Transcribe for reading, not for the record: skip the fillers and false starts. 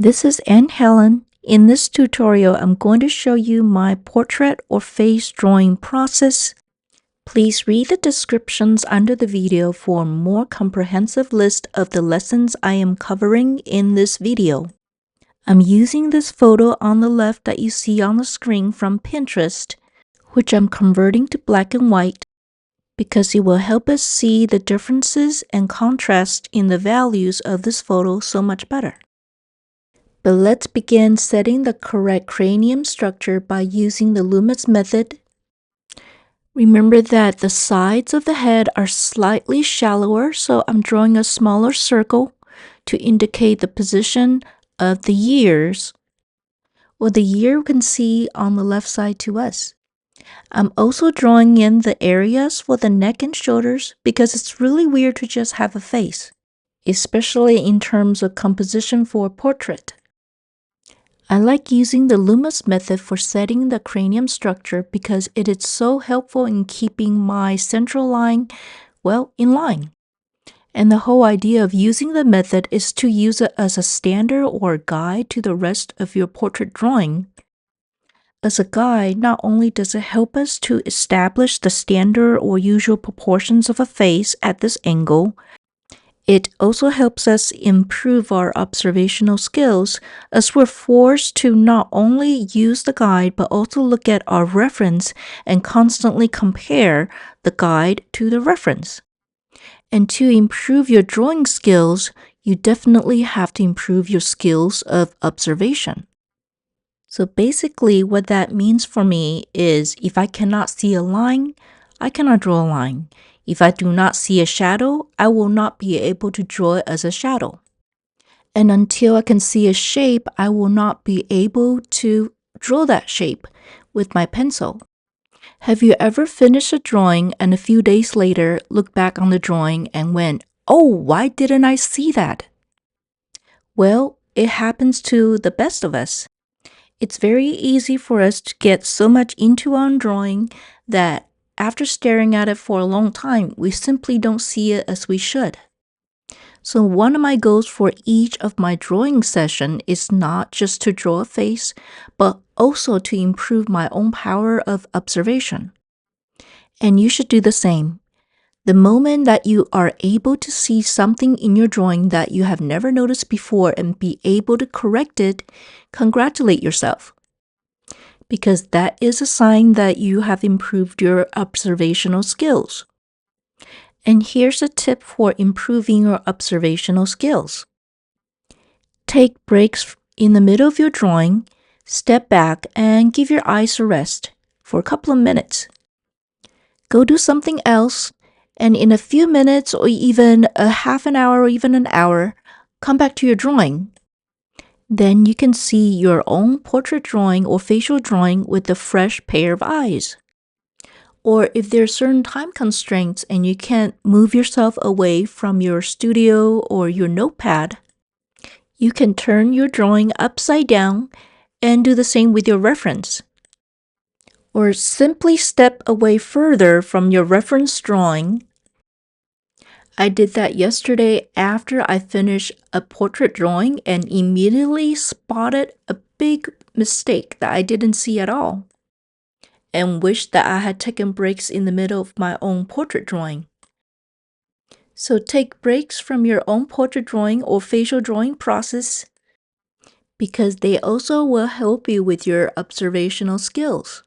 This is AnnHelen. In this tutorial, I'm going to show you my portrait or face drawing process. Please read the descriptions under the video for a more comprehensive list of the lessons I am covering in this video. I'm using this photo on the left that you see on the screen from Pinterest, which I'm converting to black and white because it will help us see the differences and contrast in the values of this photo so much better. But let's begin setting the correct cranium structure by using the Loomis method. Remember that the sides of the head are slightly shallower, so I'm drawing a smaller circle to indicate the position of the ears, or the ear we can see on the left side to us. I'm also drawing in the areas for the neck and shoulders because it's really weird to just have a face, especially in terms of composition for a portrait. I like using the Loomis method for setting the cranium structure because it is so helpful in keeping my central line, in line. And the whole idea of using the method is to use it as a standard or a guide to the rest of your portrait drawing. As a guide, not only does it help us to establish the standard or usual proportions of a face at this angle, it also helps us improve our observational skills as we're forced to not only use the guide but also look at our reference and constantly compare the guide to the reference. And to improve your drawing skills, you definitely have to improve your skills of observation. So basically what that means for me is if I cannot see a line, I cannot draw a line. If I do not see a shadow, I will not be able to draw it as a shadow. And until I can see a shape, I will not be able to draw that shape with my pencil. Have you ever finished a drawing and a few days later look back on the drawing and went, "Oh, why didn't I see that?" Well, it happens to the best of us. It's very easy for us to get so much into our drawing that after staring at it for a long time, we simply don't see it as we should. So one of my goals for each of my drawing session is not just to draw a face, but also to improve my own power of observation. And you should do the same. The moment that you are able to see something in your drawing that you have never noticed before and be able to correct it, congratulate yourself, because that is a sign that you have improved your observational skills. And here's a tip for improving your observational skills. Take breaks in the middle of your drawing, step back, and give your eyes a rest for a couple of minutes. Go do something else, and in a few minutes or even a half an hour or even an hour, come back to your drawing. Then you can see your own portrait drawing or facial drawing with a fresh pair of eyes. Or if there are certain time constraints and you can't move yourself away from your studio or your notepad, you can turn your drawing upside down and do the same with your reference. Or simply step away further from your reference drawing. I did that yesterday after I finished a portrait drawing and immediately spotted a big mistake that I didn't see at all, and wished that I had taken breaks in the middle of my own portrait drawing. So take breaks from your own portrait drawing or facial drawing process because they also will help you with your observational skills.